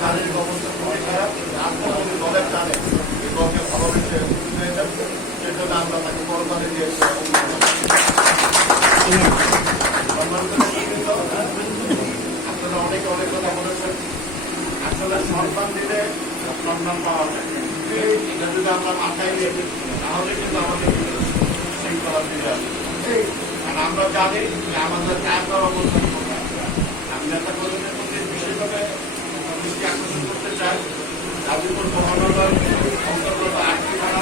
শারীরিক অবস্থা খুবই খারাপ। আপনারা যদি দলের জানেন এই দলকে ভালোবেসে সেজন্য আমরা তাকে পরমানে দিয়েছি। আপনারা অনেকে অনেক কথা বলেছেন। আসলে সম্মান দিলে সম্মান পাওয়া যায়, এটা যদি আমরা মাথায় নিয়ে তাহলে কিন্তু আমাদের শৃঙ্খলা ফিরে আসবে। আর আমরা জানি যে আমাদের কাজের অবস্থান কোথায়। আমি নেতা কর্মীদের প্রতি বিশেষভাবে দৃষ্টি আকর্ষণ করতে চাই। গাজীপুর মহানগর অন্তর্গত ৮টি থানা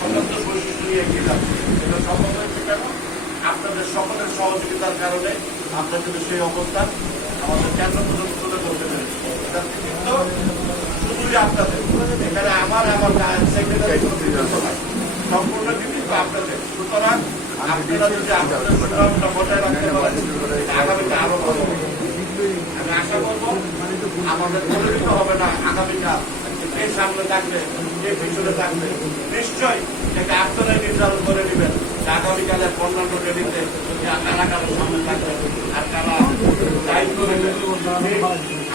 সমস্ত বৈশিষ্ট্য নিয়ে এগিয়ে যাচ্ছে। এটা সম্ভব হয়েছে কেন? আপনাদের সকলের সহযোগিতার কারণে আমরা কিন্তু সেই অবস্থান আমাদের কেন্দ্র পর্যন্ত তুলে ধরতে পেরেছি। এটা কিন্তু শুধুই আপনাদের, এখানে আমার সেক্রেটারি সম্পূর্ণ কিন্তু আপনাদের। সুতরাং আপনারা যদি আপনাদের সুনামটা বজায় রাখতে পারেন আগামীতে আরো ভালো হবে। আমি আশা করবো আমাদের পরিচিত হবে না আগামীকাল কে সামনে থাকবে কে পিছনে থাকবে, নিশ্চয়ই এটা আপনারাই নির্ধারণ করে নেবেন যে আগামীকালের অন্যান্য রেলিতে কারা কারো সামনে থাকবে আর কারা দায়িত্ব নেবে।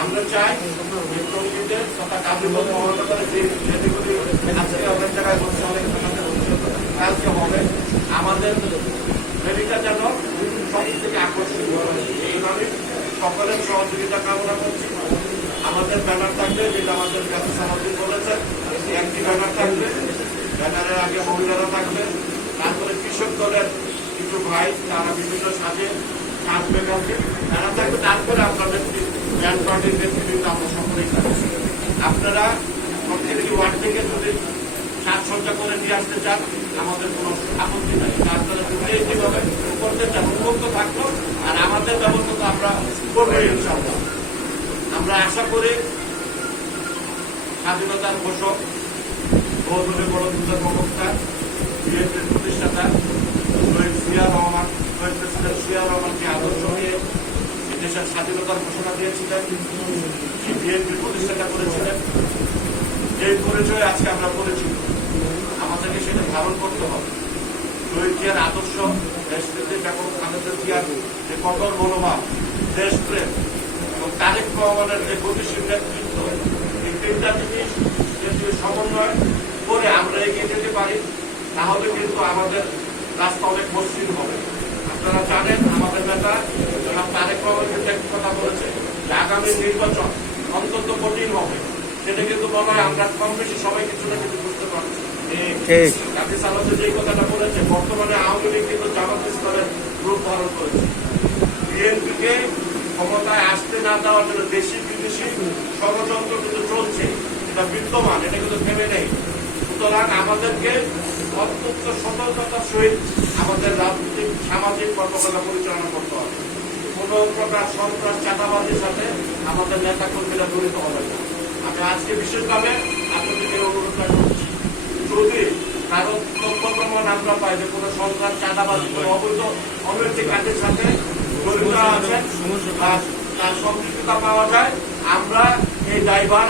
আমরা চাই যে টঙ্গীদের তথা গাজীপুর মহানগরের যে রেলিগুলি আজকে অনেক জায়গায় বলছে, অনেক জায়গায় বলছে, কালকে হবে, আমাদের রেলিটা যেন সব থেকে আকর্ষণীয় হয়। এইভাবে সকলের সহযোগিতা কামনা করছি। আমাদের ব্যানার থাকবে, যেটা আমাদের কাছে সামাজিক বলেছেন, একটি ব্যানার থাকবে, ব্যানারের আগে মহিলারা থাকবে, তারপরে কৃষক দলের কিছু ভাই তারা বিভিন্ন সাজে আসবে কালকে তারা থাকবে, তারপরে আপনাদের ব্যান্ড পার্টির নেতৃত্ব আমরা সকলেই থাকবে। আপনারা প্রত্যেকটি ওয়ার্ড থেকে যদি সাজসজ্জা করে নিয়ে আসতে চান আমাদের কোনো আপত্তি নাই। আপনারা যদি এইভাবে করতে চান উন্মুক্ত থাকলো, আর আমাদের ব্যবস্থা তো আমরা করবো ইনশাআল্লাহ। আমরা আশা করি স্বাধীনতার ঘোষক বহুদলীয় গণতন্ত্রের প্রবক্তা বিএনপির প্রতিষ্ঠাতা শহীদ জিয়া রহমান, শহীদ প্রেসিডেন্ট জিয়া রহমানকে আদর্শ নিয়ে দেশের স্বাধীনতার ঘোষণা দিয়েছিলেন, বিএনপির প্রতিষ্ঠাতা করেছিলেন। এই পরিচয় আজকে আমরা পরিচিত, আমাদেরকে সেটা ধারণ করতে হবে। শহীদ জিয়ার আদর্শ, দেশপ্রেমে ব্যাপক খালেদা জিয়ার যে কঠোর মনোভাব, দেশপ্রেম এবং তারেক রহমানের যে গতিশীল নেতৃত্ব, এই তিনটা জিনিস যদি সমন্বয় করে আমরা এগিয়ে যেতে পারি তাহলে কিন্তু আমাদের রাস্তা অনেক মসৃণ হবে। আপনারা জানেন আমাদের নেতা জনাব তারেক রহমান কিন্তু একটা কথা বলেছে যে আগামী নির্বাচন অন্তত কঠিন হবে। সেটা কিন্তু মনে হয় আমরা কম বেশি সবাই কিছু না কিছু বুঝতে পারছি। গান্ধী সালাতে যে কথাটা বলেছে, বর্তমানে আওয়ামী লীগ কিন্তু জামাত ইসলামের রূপ ধারণ করেছে। বিএনপিকে ক্ষমতায় আসতে না দেওয়ার জন্য দেশি বিদেশি ষড়যন্ত্র কিন্তু চলছে, এটা বিদ্যমান, এটা কিন্তু থেমে নেই। সুতরাং আমাদেরকে অত্যন্ত সতর্কতার সহিত আমাদের রাজনৈতিক সামাজিক কর্মকর্তা পরিচালনা করতে হবে। কোন প্রকার সন্ত্রাস চাঁদাবাজির সাথে আমাদের নেতা কর্মীরা জড়িত হবে না। আমি আজকে বিশেষভাবে আপনাদেরকে অনুরোধ করছি, যদি কারো তথ্য প্রমাণ আমরা পাই যে কোনো সন্ত্রাস চাঁদাবাজি অবৈধ অনৈতিক কাজের সাথে জড়িত আছেন, তার সম্পৃক্ততা পাওয়া যায়, আমরা এই দায়ভার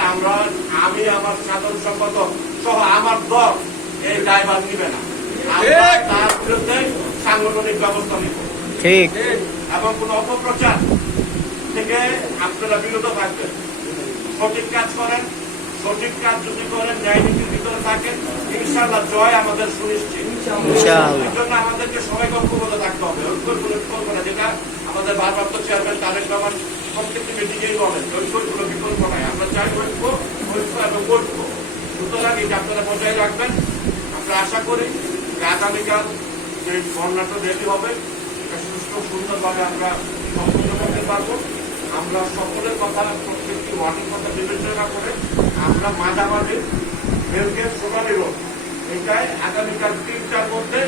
আমি আমার সাধারণ সম্পাদক সহ আমার দল এই দায়ভার নিবে না। তার বিরুদ্ধে সাংগঠনিক ব্যবস্থা নিব। ঠিক। এবং কোন অপপ্রচার থেকে আপনারা বিরত থাকবেন। সঠিক কাজ করেন, সঠিক কাজ যদি করেন, ন্যায় নীতির ভিতরে থাকেন, ইনশাআল্লাহ জয় আমাদের সুনিশ্চিত। এই জন্য আমাদেরকে সবাইকে ঐক্যবদ্ধ থাকতে হবে, ঐক্য না, যেটা আমাদের ভারপ্রাপ্ত চেয়ারম্যান তারেক রহমান প্রত্যেকটি মিটিংয়েই বলেন, ঐক্যগুলো বিকল্প নাই। আমরা চাই ঐক্য এবং ঐক্য। সুতরাং এই আপনারা বজায় রাখবেন। আমরা আশা করি যে আগামীকাল যে বর্ণাঢ্য রেলি হবে এটা সুস্থ সুন্দরভাবে আমরা সম্পূর্ণ করতে পারবো। আমরা সকলের কথা, প্রত্যেকটি ওয়ার্ডের কথা বিবেচনা করে আমরা মাঝামাঝি রেলগেট সোনালী রোড এটাই আগামীকাল 3টার মধ্যে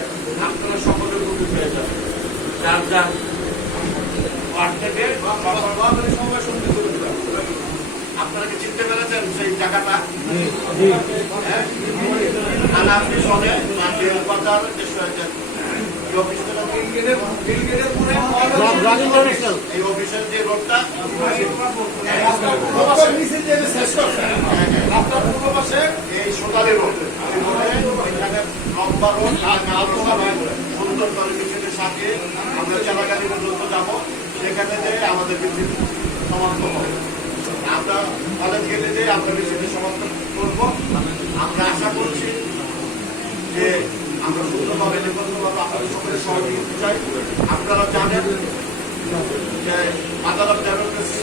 আপনারা সকলের উপস্থিত হয়ে যাবেন। যার যার ওয়ার্ড থেকে সময় সন্ধি করে দিলাম। আপনারা কি চিনতে পেরেছেন সেই জায়গাটা? আপনি শোনে এই অফিসের যে রোডটা এই সোনালী রোড, এখানে লম্বা রোড সুন্দর করে মিছিলের সাথে আমরা চালাগাড়ি পর্যন্ত যাবো, সেখানে যে আমাদের মিছিল সমাপ্ত হবে। আমরা কলেজ গেলে যে আমরা বিষয়টি সমাপ্ত করব। আমরা আশা করছি যে আমরা সুন্দরভাবে নির্বাচনভাবে আপনাদের সকলের সহযোগিতা চাই। আপনারা জানেন যে আদালত ডেমোক্রেসি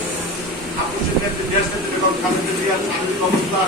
আপসের ক্ষেত্রে দেশ নেত্রী এবং খালেদা জিয়ার শারীরিক অবস্থা